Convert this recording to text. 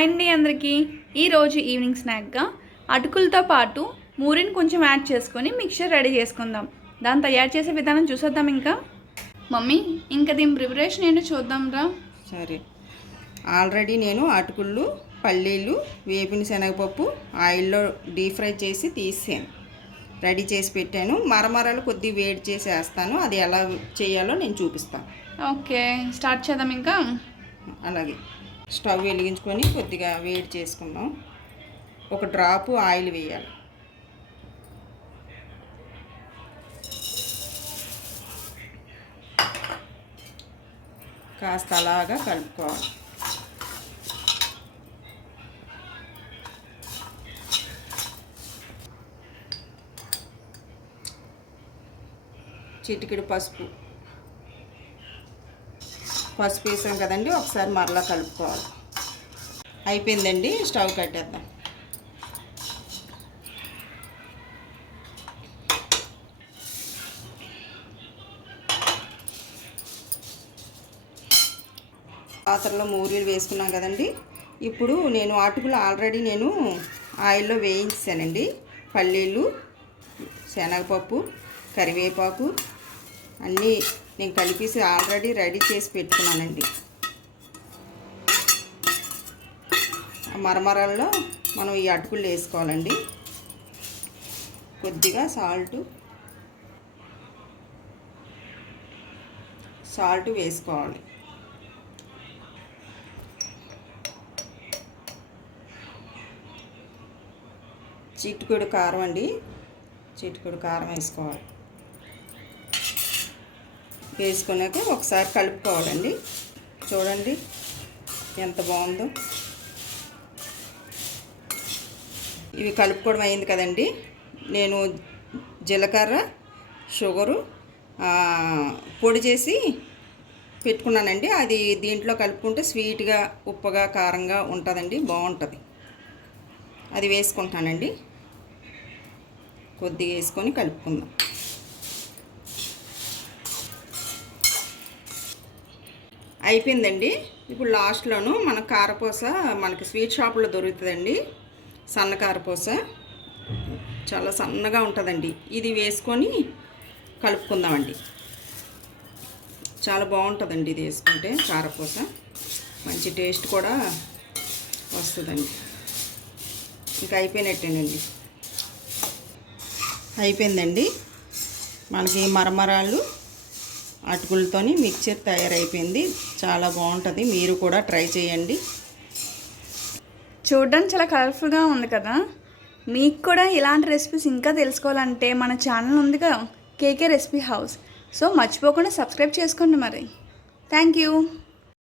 Hi అండి అందరికీ. ఈరోజు ఈవినింగ్ స్నాక్గా అటుకులతో పాటు మూరిని కొంచెం యాడ్ చేసుకొని మిక్చర్ రెడీ చేసుకుందాం. దాన్ని తయారు చేసే విధానం చూసేద్దాం. మమ్మీ ఇంకా దీని ప్రిపరేషన్ ఏంటో చూద్దాం రా. సరే, ఆల్రెడీ నేను అటుకులు, పల్లీలు, వేపిన శనగపప్పు ఆయిల్లో డీప్ ఫ్రై చేసి తీసాను, రెడీ చేసి పెట్టాను. మరమరాలు కొద్దిగా వేడి చేసి వేస్తాను, అది ఎలా చేయాలో నేను చూపిస్తాను. ఓకే, స్టార్ట్ చేద్దాం. అలాగే స్టవ్ వెలిగించుకొని కొద్దిగా వేడి చేసుకుందాం. ఒక డ్రాపు ఆయిల్ వేయాలి. కాస్త అలాగా కలుపుకోవాలి. చిటికెడు పసుపు వేసాం కదండి, ఒకసారి మరలా కలుపుకోవాలి. అయిపోయిందండి, స్టవ్ కట్టేద్దాం. పాత్రలో మూరీలు వేసుకున్నాం కదండి. ఇప్పుడు నేను అటుకులు ఆల్రెడీ ఆయిల్లో వేయించానండి. పల్లీలు, శనగపప్పు, కరివేపాకు అన్నీ నేను కలిపేసి ఆల్రెడీ రెడీ చేసి పెట్టుకున్నానండి. ఆ మరమరాల్లో మనం ఈ అటుకులు వేసుకోవాలండి. కొద్దిగా సాల్ట్ వేసుకోవాలి. చిటికెడు కారం అండి, చిటికెడు కారం వేసుకోవాలి. వేసుకున్నాక ఒకసారి కలుపుకోవాలండి. చూడండి ఎంత బాగుందో. ఇవి కలుపుకోవడం అయింది కదండి. నేను జీలకర్ర, షుగరు పొడి చేసి పెట్టుకున్నానండి. అది దీంట్లో కలుపుకుంటే స్వీట్గా, ఉప్పగా, కారంగా ఉంటుందండి, బాగుంటుంది. అది వేసుకుంటానండి. కొద్దిగా వేసుకొని కలుపుకుందాం. అయిపోయిందండి. ఇప్పుడు లాస్ట్లోను మన కారపూస మనకి స్వీట్ షాప్లో దొరుకుతుందండి. సన్న కారపూస చాలా సన్నగా ఉంటుందండి. ఇది వేసుకొని కలుపుకుందామండి. చాలా బాగుంటుందండి ఇది వేసుకుంటే. కారపూస మంచి టేస్ట్ కూడా వస్తుందండి. ఇంకా అయిపోయినట్టేనండి. అయిపోయిందండి. మనకి మరమరాలు అటుకులతోని మిక్చర్ తయారైపోయింది. చాలా బాగుంటుంది, మీరు కూడా ట్రై చేయండి. చూడడానికి చాలా కలర్ఫుల్గా ఉంది కదా. మీకు కూడా ఇలాంటి రెసిపీస్ ఇంకా తెలుసుకోవాలంటే మన ఛానల్ ఉంది కదా, కేకే రెసిపీ హౌస్. సో మర్చిపోకుండా సబ్స్క్రైబ్ చేసుకోండి మరి. Thank you.